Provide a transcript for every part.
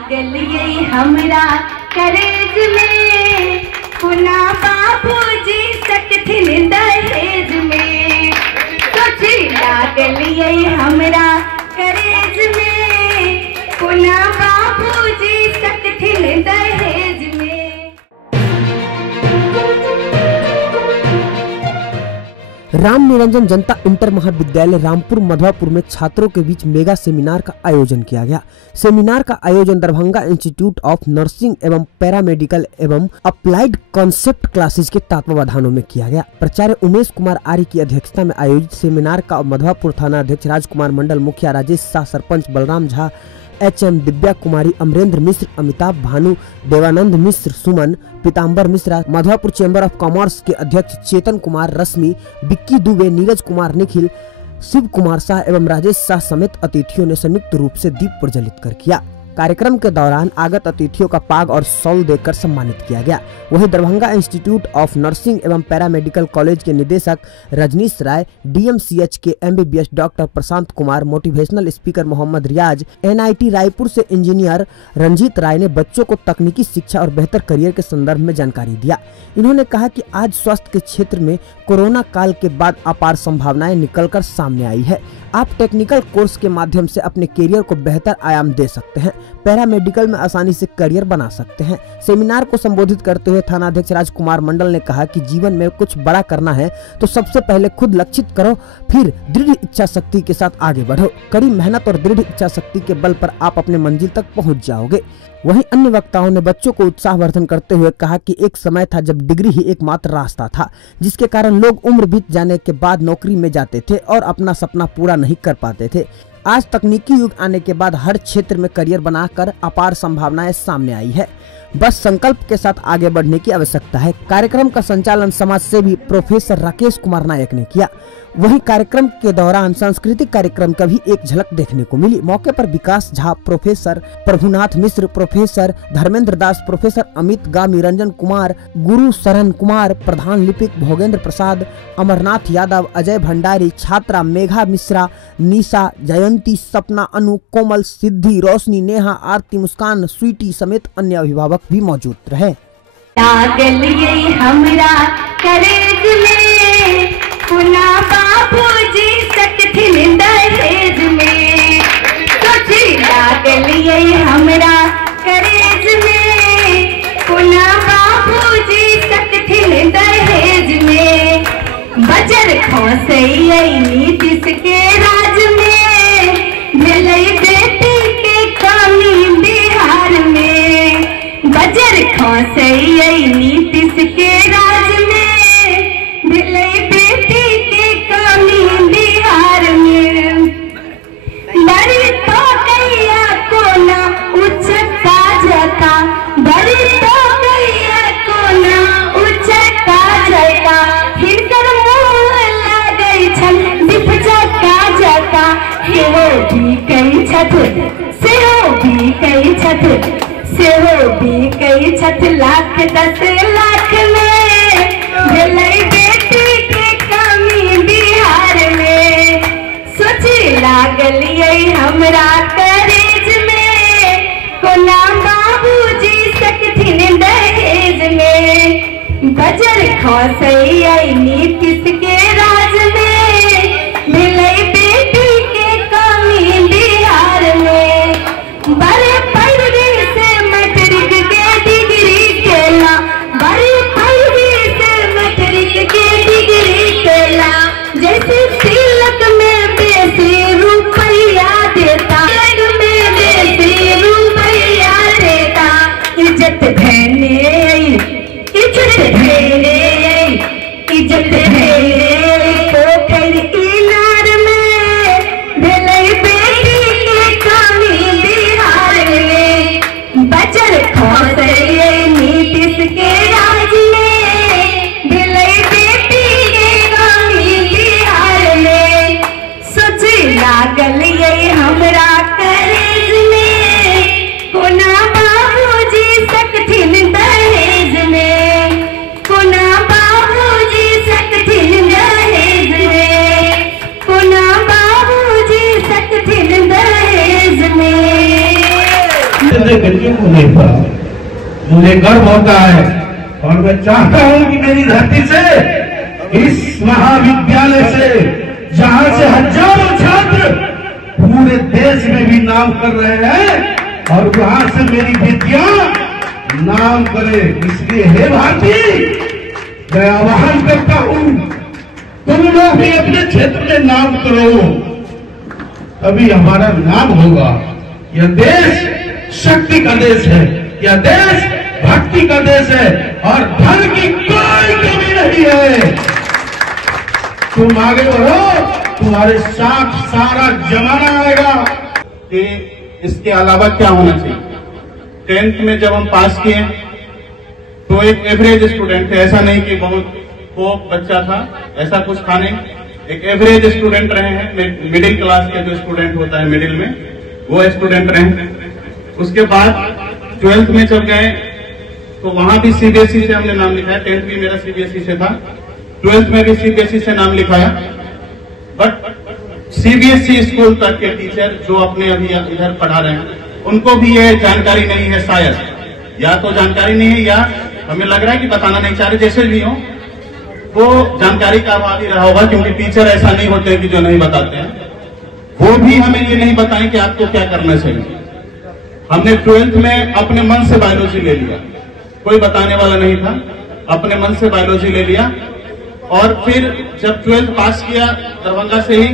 लागल ये हमरा करेज में, पुना बाबूजी सकथिन दहेज में। सोची लागल ये हमरा करेज में, पुना बाबूजी सकथिन दहेज में। राम निरंजन जनता इंटर महाविद्यालय रामपुर मधवापुर में छात्रों के बीच मेगा सेमिनार का आयोजन किया गया। सेमिनार का आयोजन दरभंगा इंस्टीट्यूट ऑफ नर्सिंग एवं पैरामेडिकल एवं अप्लाइड कॉन्सेप्ट क्लासेज के तत्वावधानों में किया गया। प्राचार्य उमेश कुमार आर्य की अध्यक्षता में आयोजित सेमिनार का मधवापुर थाना अध्यक्ष राजकुमार मंडल, मुखिया राजेश शाह, सरपंच Balram Jha, HM Divya Kumari, Amarendra Mishra, Amitabh Bhanu, Devanand Mishra, Suman, Pitambar Mishra, Madhwapur chamber of commerce के अध्यक्ष चेतन कुमार रश्मि, बिक्की दुबे, नीरज कुमार निखिल, शिव कुमार शाह एवं राजेश शाह समेत अतिथियों ने संयुक्त रूप से दीप प्रज्वलित कर किया। कार्यक्रम के दौरान आगत अतिथियों का पाग और शॉल देकर सम्मानित किया गया। वहीं दरभंगा इंस्टीट्यूट ऑफ नर्सिंग एवं पैरामेडिकल कॉलेज के निदेशक रजनीश राय, DMCH के MBBS doctor Prashant Kumar, motivational speaker Mohammad रियाज, NIT रायपुर से इंजीनियर रंजीत राय ने बच्चों को तकनीकी शिक्षा और बेहतर करियर के संदर्भ में जानकारी दिया। इन्होंने कहा कि आज स्वास्थ्य के क्षेत्र में कोरोना काल के बाद अपार संभावनाएं निकलकर सामने आई है। आप टेक्निकल कोर्स के माध्यम से अपने करियर को बेहतर आयाम दे सकते हैं, पैरामेडिकल में आसानी से करियर बना सकते हैं। सेमिनार को संबोधित करते हुए थानाध्यक्ष राजकुमार मंडल ने कहा कि जीवन में कुछ बड़ा करना है तो सबसे पहले खुद लक्षित करो, फिर दृढ़ इच्छा शक्ति के साथ आगे बढ़ो। कड़ी मेहनत और दृढ़ इच्छा शक्ति के बल पर आप अपने मंजिल तक पहुंच जाओगे। वहीं अन्य वक्ताओं ने बच्चों को उत्साहवर्धन करते हुए कहा कि एक समय था जब डिग्री ही एकमात्र रास्ता था, जिसके कारण लोग उम्र बीत जाने के बाद नौकरी में जाते थे और अपना सपना पूरा नहीं कर पाते थे। आज तकनीकी युग आने के बाद हर क्षेत्र में करियर बनाकर अपार संभावनाएं सामने आई है। बस संकल्प के साथ आगे बढ़ने की आवश्यकता है। कार्यक्रम का संचालन समाज सेवी प्रोफेसर राकेश कुमार नायक ने किया। वहीं कार्यक्रम के दौरान सांस्कृतिक कार्यक्रम का भी एक झलक देखने को मिली। मौके पर विकास झा, प्रोफेसर प्रभुनाथ मिश्र, प्रोफेसर धर्मेंद्र दास, प्रोफेसर अमित गामी, रंजन कुमार, गुरु शरण कुमार, प्रधान लिपिक भोगेंद्र प्रसाद, अमरनाथ यादव, अजय भंडारी, छात्रा मेघा मिश्रा, निशा, जयंती, सपना, अनु, कोमल, सिद्धि, रोशनी, नेहा, आरती, मुस्कान, स्वीटी समेत अन्य अभिभावक भी मौजूद रहे। लागल ये हमरा करेज में, पुना बाबूजी सकथिन दहेज में। सोची लागल ये हमरा करेज में, पुना बाबूजी सकथिन दहेज में। बजर खोसैया नीतीश के राज में, भेलै बेटी के कमी बिहार में। बजर खोसैया नीतीश के राज में, भेलै बेटी के कमी बिहार में। बड़ी तो गैया कोना उचका जाता, बड़ी तो गैया कोना उचका जाता। हिनकर मुँह लागै छन दिपचका जाता, हेहो भी कई छथ, सेहो भी कई छथ, सेहो भी कई छथ। लाख 10 लाख में भेलै बेटी के कमी बिहार में। सोची लागल ये हमरा करेज में, कोना बाबूजी सकथिन दहेज में। बजर खोसैया नीतीश के राज में, भेलै बेटी के कमी बिहार में। बड़े पैरवी से मैट्रिक के डिग्री केला, बड़े पैरवी से मैट्रिक के डिग्री केला। जैसे तिलक में बेसी रुपया देता, तिलक में बेसी रुपया देता। इज्जत भेने, इज्जत भेने, इज्जत भेने। से बच्चों को देखता हूँ, मुझे गर्व होता है और मैं चाहता हूँ कि मेरी धरती से, इस महाविद्यालय से, जहाँ से हजारों छात्र पूरे देश में भी नाम कर रहे हैं, और वहां से मेरी विद्या नाम करे। इसलिए हे भारती, मैं आह्वान करता हूँ, तुम लोग भी अपने क्षेत्र में नाम करो, तभी हमारा नाम होगा। यह देश शक्ति का देश है, यह देश भक्ति का देश है, और धन की कोई कमी नहीं है। तुम आगे बढ़ो, तुम्हारे साथ सारा जमाना आएगा। कि इसके अलावा क्या होना चाहिए। 10th में जब हम पास किए तो एक एवरेज स्टूडेंट थे, ऐसा नहीं कि बहुत टॉप बच्चा था, ऐसा कुछ था नहीं, एक एवरेज स्टूडेंट रहे हैं। मिडिल क्लास के जो स्टूडेंट होता है मिडिल में, वो स्टूडेंट रहे। उसके बाद 12th में जब गए तो वहां भी सीबीएसई से हमने नाम लिखाया। 10th भी मेरा सीबीएसई से था, 12th में भी सीबीएसई से नाम लिखाया। बट सीबीएसई स्कूल तक के टीचर जो अपने अभी इधर पढ़ा रहे हैं, उनको भी ये जानकारी नहीं है। शायद या तो जानकारी नहीं है, या हमें लग रहा है कि बताना नहीं चाह रहे। जैसे भी हो, वो जानकारी का अभाव ही रहा होगा, क्योंकि टीचर ऐसा नहीं होते कि जो नहीं बताते हैं। वो भी हमें ये नहीं बताएं कि आपको क्या करना चाहिए। हमने 12th में अपने मन से बायोलॉजी ले लिया, कोई बताने वाला नहीं था, अपने मन से बायोलॉजी ले लिया। और फिर जब 12th पास किया दरभंगा से ही,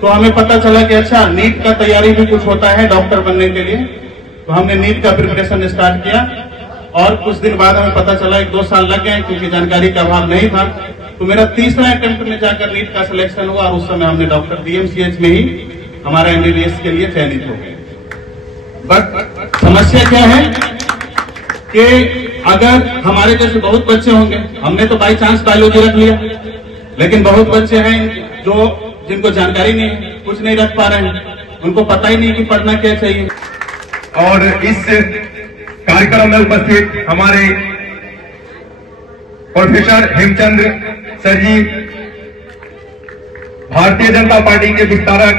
तो हमें पता चला कि अच्छा, नीट का तैयारी भी कुछ होता है डॉक्टर बनने के लिए। तो हमने नीट का प्रिपरेशन स्टार्ट किया, और कुछ दिन बाद हमें पता चला 1-2 साल लग गए, क्योंकि जानकारी का अभाव नहीं था। तो मेरा तीसरा अटेम्प्ट में जाकर नीट का सिलेक्शन हुआ, और उस समय हमने डॉक्टर डीएमसीएच में ही हमारा एमबीबीएस के लिए चयनित हो गए। बट समस्या क्या है कि अगर हमारे जैसे बहुत बच्चे होंगे, हमने तो बाई चांस बायोलॉजी रख लिया, लेकिन बहुत बच्चे हैं जिनको जानकारी नहीं है, कुछ नहीं रख पा रहे हैं, उनको पता ही नहीं कि पढ़ना क्या चाहिए। और इस कार्यक्रम में उपस्थित हमारे प्रोफेसर हेमचंद्र सर जी, भारतीय जनता पार्टी के विस्तारक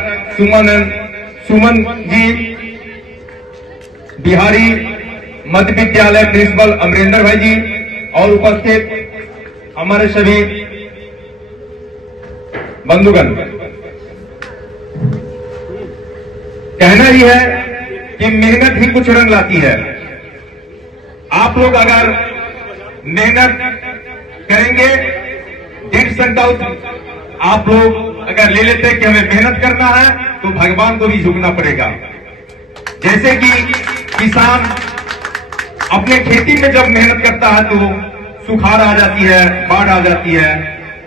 सुमन जी, बिहारी मध्य विद्यालय प्रिंसिपल अमरेंद्र भाई जी, और उपस्थित हमारे सभी बंधुगण। कहना ही है कि मेहनत ही कुछ रंग लाती है। आप लोग अगर मेहनत करेंगे, दृढ़ संकल्प आप लोग अगर ले लेते कि हमें मेहनत करना है, तो भगवान को भी झुकना पड़ेगा। जैसे कि किसान अपने खेती में जब मेहनत करता है तो सुखाड़ आ जाती है, बाढ़ आ जाती है।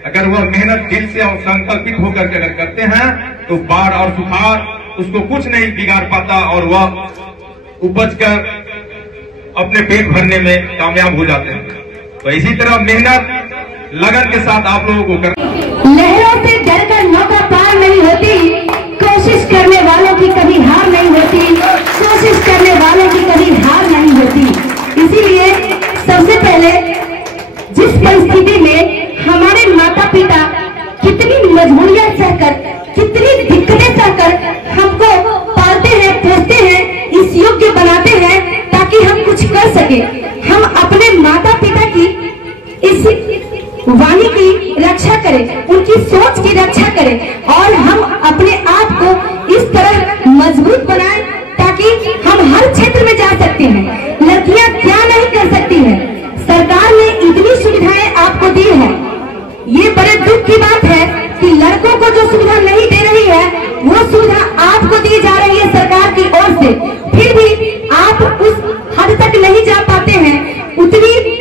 अगर वह मेहनत दिल से और संकल्पित होकर के अगर करते हैं, तो बाढ़ और सुखाड़ उसको कुछ नहीं बिगाड़ पाता, और वह उपज कर अपने पेट भरने में कामयाब हो जाते हैं। तो इसी तरह मेहनत लगन के साथ आप लोगों को करना। लहरों से डरकर नौका पार नहीं होती, कोशिश करने वालों की कभी हार नहीं होती, कोशिश करने वालों की कभी हार नहीं होती। इसीलिए सबसे पहले जिस परिस्थिति में हमारे माता पिता कितनी मजबूरियां सहकर, कितनी दिक्कतें सहकर हमको पालते हैं, पोसते हैं, इस योग्य बनाते हैं ताकि हम कुछ कर सके, हम अपने माता पिता की इस वाणी की रक्षा करें, उनकी सोच की रक्षा करें, और हम अपने आप को इस तरह मजबूत बनाएं ताकि हम हर क्षेत्र में जा सकते हैं। लड़कियां क्या नहीं कर सकती हैं, सरकार ने इतनी सुविधाएं आपको दी है। ये बड़े दुख की बात है कि लड़कों को जो सुविधा नहीं दे रही है, वो सुविधा आपको दी जा रही है सरकार की ओर से। फिर भी आप उस हद तक नहीं जा पाते हैं, उतनी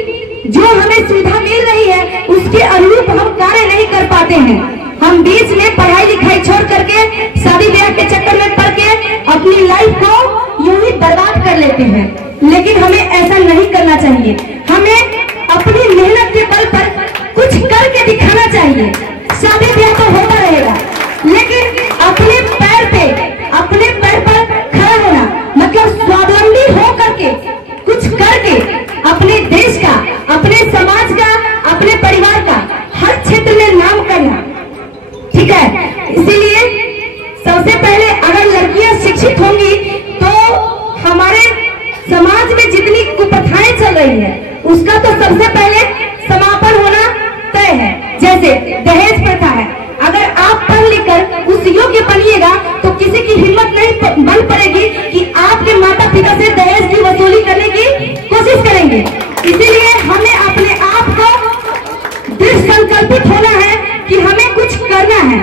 जो हमें सुविधा मिल रही है उसके अनुरूप हम कार्य नहीं कर पाते हैं। हम बीच में पढ़ाई लिखाई छोड़ करके, शादी ब्याह के चक्कर में पड़ के अपनी लाइफ को यूं ही बर्बाद कर लेते हैं। लेकिन हमें ऐसा नहीं करना चाहिए, हमें अपनी मेहनत के बल पर कुछ करके दिखाना चाहिए। शादी ब्याह तो होता रहेगा, लेकिन अपने पैर पर खड़ा होना मतलब स्वावलंबी हो करके, कुछ करके अपने देश का, अपने समाज का, अपने परिवार का हर क्षेत्र में नाम करना, ठीक है। इसीलिए सबसे पहले अगर लड़कियां शिक्षित होंगी तो हमारे समाज में जितनी कुप्रथाएं चल रही है उसका तो सबसे पहले समापन होना तय है। जैसे दहेज प्रथा है, अगर आप पढ़ लिख कर उस योग्य बनिएगा तो किसी की हिम्मत नहीं बन पड़ेगी कि आपके माता पिता से दहेज की वसूली करने की कोशिश करेंगे। इसीलिए हमें अपने आप को दृढ़ संकल्पित होना है कि हमें कुछ करना है।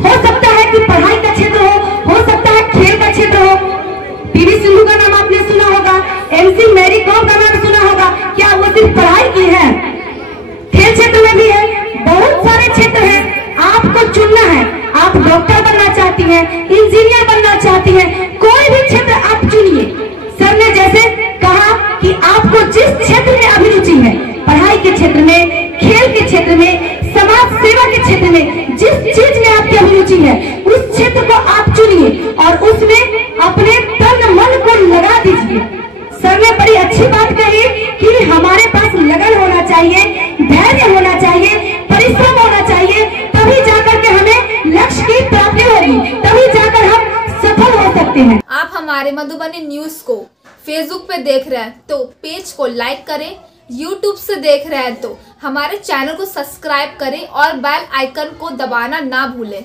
हो सकता है कि पढ़ाई का क्षेत्र हो सकता है खेल का क्षेत्र हो। पीवी सिंधु का नाम आपने सुना होगा, एमसी मैरी कॉम का नाम सुना होगा। क्या वो सिर्फ पढ़ाई की है? खेल क्षेत्र में भी है, बहुत सारे क्षेत्र हैं। आपको चुनना है। आप डॉक्टर बनना चाहती हैं, इंजीनियर बनना चाहती हैं, कोई भी क्षेत्र आप चुनिए। सर ने जैसे कहा कि आपको जिस क्षेत्र में अभिरुचि है, पढ़ाई के क्षेत्र में, खेल के क्षेत्र में, समाज सेवा के क्षेत्र में, जिस चीज में आपकी अभिरुचि है उस क्षेत्र को आप चुनिए और उसमें अपने तन मन को लगा दीजिए। सर ने बड़ी अच्छी बात कही कि हमारे पास लगन होना चाहिए, धैर्य होना चाहिए, परिश्रम होना चाहिए, तभी जाकर के हमें लक्ष्य की प्राप्ति होगी, तभी जाकर हम सफल हो सकते हैं। आप हमारे मधुबनी न्यूज को फेसबुक पे देख रहे हैं तो पेज को लाइक करें, यूट्यूब से देख रहे हैं तो हमारे चैनल को सब्सक्राइब करें और बेल आइकन को दबाना ना भूलें।